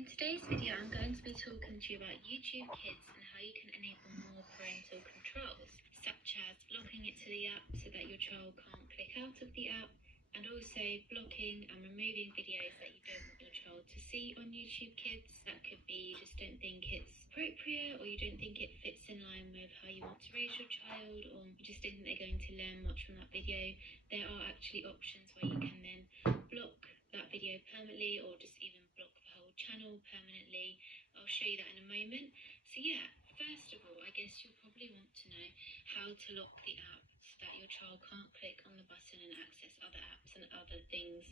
In today's video, I'm going to be talking to you about YouTube Kids and how you can enable more parental controls, such as blocking it to the app so that your child can't click out of the app, and also blocking and removing videos that you don't want your child to see on YouTube Kids. That could be you just don't think it's appropriate, or you don't think it fits in line with how you want to raise your child, or you just don't think they're going to learn much from that video. There are actually options where you can then block that video permanently, or just even block the whole channel permanently. I'll show you that in a moment. So yeah, first of all, I guess you'll probably want to know how to lock the app so that your child can't click on the button and access other apps and other things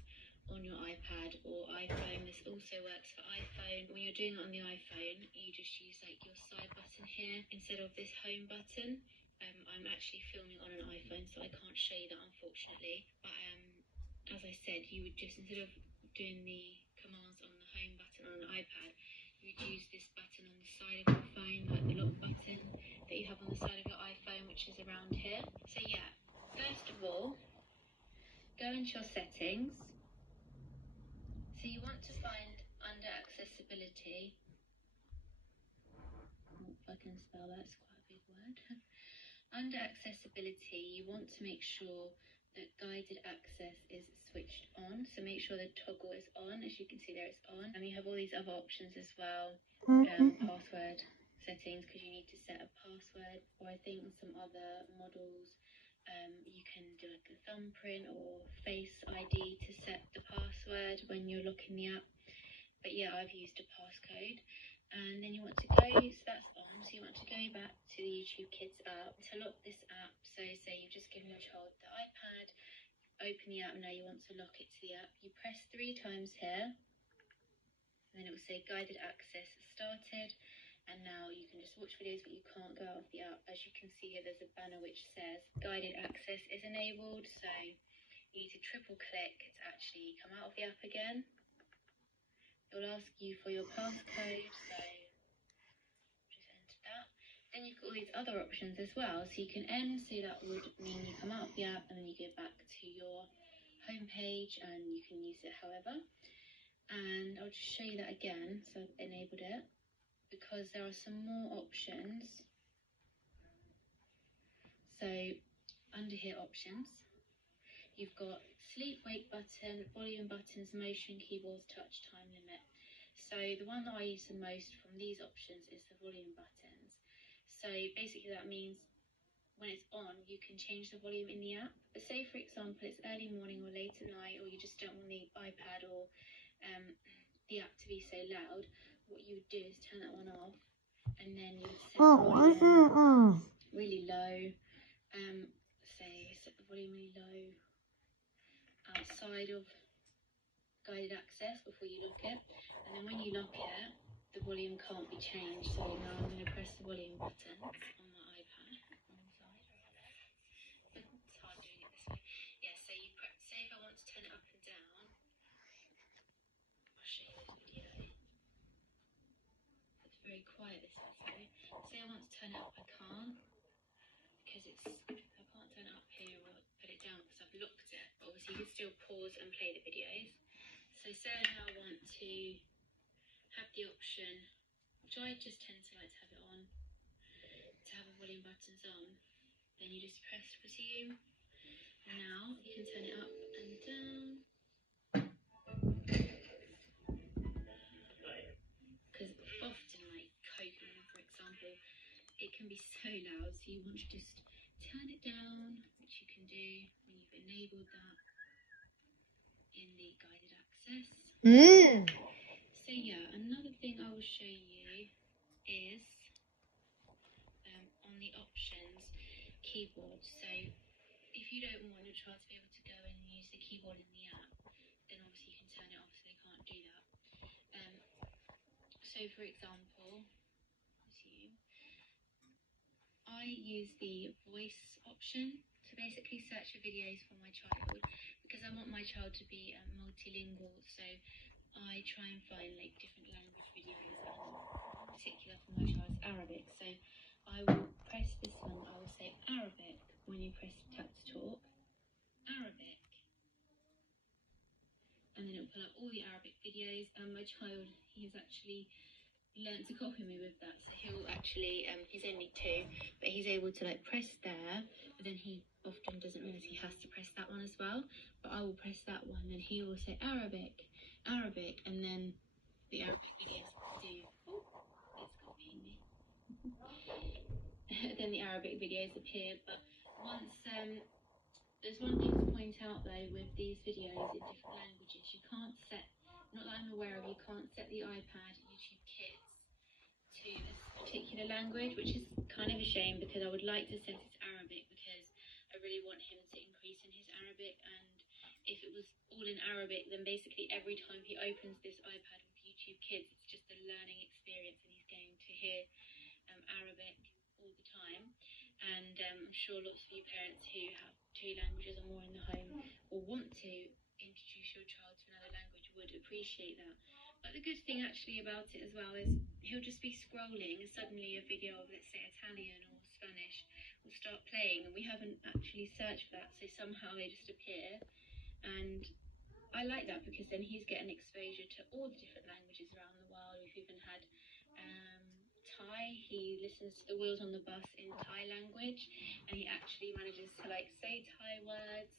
on your iPad or iPhone. This also works for iPhone. When you're doing it on the iPhone, you just use like your side button here instead of this home button. I'm actually filming on an iPhone, so I can't show you that, unfortunately. But as I said, you would just, instead of doing the commands on the home button on an iPad, you would use this button on the side of your phone, like the lock button that you have on the side of your iPhone, which is around here. So yeah, first of all, go into your settings. So you want to find under accessibility, if I can spell that, it's quite a big word. Under accessibility, you want to make sure that guided access is switched on. So make sure the toggle is on. As you can see there, it's on. And you have all these other options as well. Password settings, because you need to set a password. Or I think on some other models, you can do like a thumbprint or face ID to set the password when you're locking the app. But yeah, I've used a passcode. And then you want to go, so that's on, so you want to go back to the YouTube Kids app to lock this app. So say you've just given your child the iPad, open the app, and now you want to lock it to the app. You press 3 times here, and then it will say guided access started, and now you can just watch videos, but you can't go out of the app. As you can see here, there's a banner which says guided access is enabled, so you need to triple click to actually come out of the app again. It will ask you for your passcode, so just enter that. Then you've got all these other options as well. So you can end, so that would mean you come out of the app and then you go back to your home page and you can use it however. And I'll just show you that again. So I've enabled it because there are some more options. So under here, options, you've got sleep wake button, volume buttons, motion keyboards, touch time limit. So the one that I use the most from these options is the volume buttons. So basically that means when it's on, you can change the volume in the app. But say for example, it's early morning or late at night, or you just don't want the iPad or the app to be so loud, what you would do is turn that one off, and then you would set the volume really low. Say set the volume really low outside of guided access before you lock it, and then when you lock it, the volume can't be changed. So now I'm going to press the volume button on my iPad on the side. It's hard doing it this way. Yeah, so you press, say if I want to turn it up and down, I'll show you this video. It's very quiet, this video. Say I want to turn it up, I can't, because I can't turn it up here or put it down because I've locked it. But obviously you can still pause and play the videos. So say now I want to have the option, which I just tend to like to have it on, to have the volume buttons on, then you just press resume, and now you can turn it up and down. Because often, like Coke, for example, it can be so loud, so you want to just turn it down, which you can do when you've enabled that in the guided access. So yeah, another thing I will show you is on the options keyboard. So if you don't want your child to be able to go and use the keyboard in the app, then obviously you can turn it off so they can't do that. So for example, I use the voice option to basically search for videos for my child, because I want my child to be multilingual. So I try and find like different language videos, and in particular for my child's Arabic. So I will press this one, I will say Arabic when you press tap to talk, Arabic. and then it'll pull up all the Arabic videos. And my child, he's actually learned to copy me with that, so he'll actually he's only 2, but he's able to like press there, but then he often doesn't realize he has to press that one as well. But I will press that one and he will say Arabic, and then the Arabic videos do, it's copying me. Then the Arabic videos appear. But once there's one thing to point out though with these videos in different languages, you can't set, not that I'm aware of, you can't set the iPad YouTube Kids to this particular language, which is kind of a shame because I would like to set it to Arabic because I really want him to increase in his Arabic. And if it was all in Arabic, then basically every time he opens this iPad with YouTube Kids, it's just a learning experience and he's going to hear Arabic all the time. And I'm sure lots of you parents who have 2 languages or more in the home or want to introduce your child to another language would appreciate that. But the good thing actually about it as well is he'll just be scrolling and suddenly a video of, let's say, Italian or Spanish will start playing, and we haven't actually searched for that, so somehow they just appear. And I like that because then he's getting exposure to all the different languages around the world. We've even had Thai. He listens to the Wheels on the Bus in Thai language, and he actually manages to like say Thai words.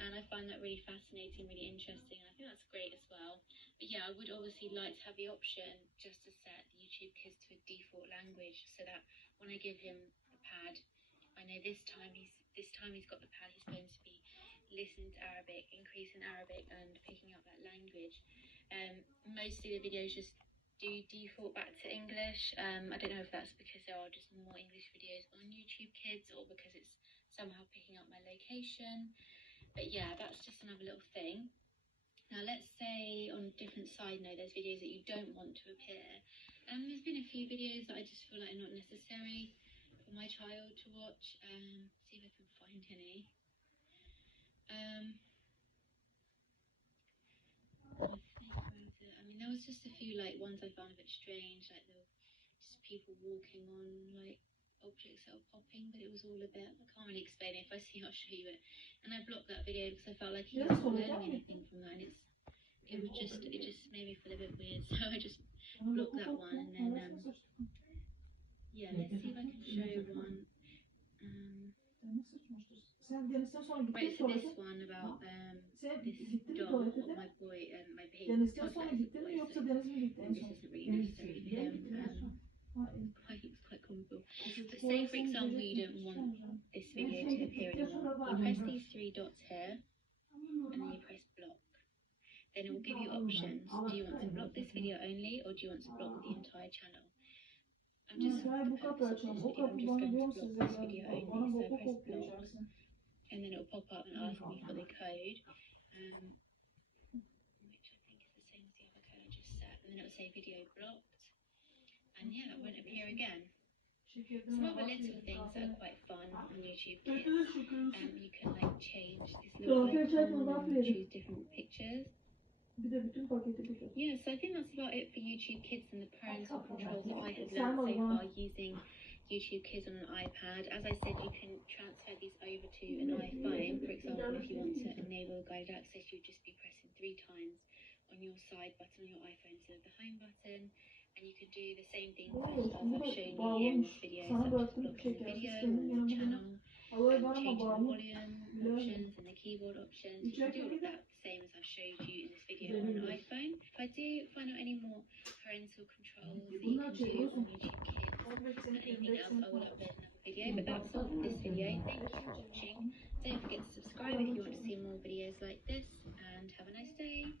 And I find that really fascinating, really interesting, and I think that's great as well. But yeah, I would obviously like to have the option just to set the YouTube Kids to a default language, so that when I give him the pad, I know this time he's got the pad, he's going to be listening to Arabic, increasing Arabic, and picking up that language. Mostly the videos just do default back to English. I don't know if that's because there are just more English videos on YouTube Kids or because it's somehow picking up my location. But yeah, that's just another little thing. Now let's say on a different side note, there's videos that you don't want to appear. There's been a few videos that I just feel like are not necessary for my child to watch. See if I can find any. I mean, there was just a few like ones I found a bit strange, like there were just people walking on like objects that were popping, but it was all a bit, I can't really explain it. If I see, I'll show you it. And I blocked that video because I felt like he wasn't learning anything from that, and it just made me feel a bit weird, so I just blocked that one. And then yeah, let's see if I can show one. Right, so this one about this dog, my boy, and my baby toddler is a boy, so this isn't really necessary for him. I think it's quite comical. But say for example you don't want this video to appear anymore, you press these 3 dots here and then you press block. Then it will give you options. Do you want to block this video only, or do you want to block the entire channel? I'm just, for the purpose of this video, I'm just going to block this video only. So I press block and then it will pop up and ask me for the code, which I think is the same as the other code I just set, and then it will say video blocked. And yeah, it won't appear again. Some other little things that are quite fun on YouTube Kids. You can like change this little icon and choose different pictures. Yeah, so I think that's about it for YouTube Kids and the parental controls that I have learned so far using YouTube Kids on an iPad. As I said, you can transfer these over to an iPhone. For example, if you want to enable guided access, you would just be pressing 3 times on your side button on your iPhone instead of the home button. And you can do the same thing as I've shown you in this video, such as blocking the video or the channel, changing the volume options and the keyboard options. You can do all of that the same as I've showed you in this video on an iPhone. If I do find out any more parental controls that you can do on YouTube Kids and anything else, I will upload another video. But that's all for this video. Thank you for watching. Don't forget to subscribe if you want to see more videos like this, and have a nice day.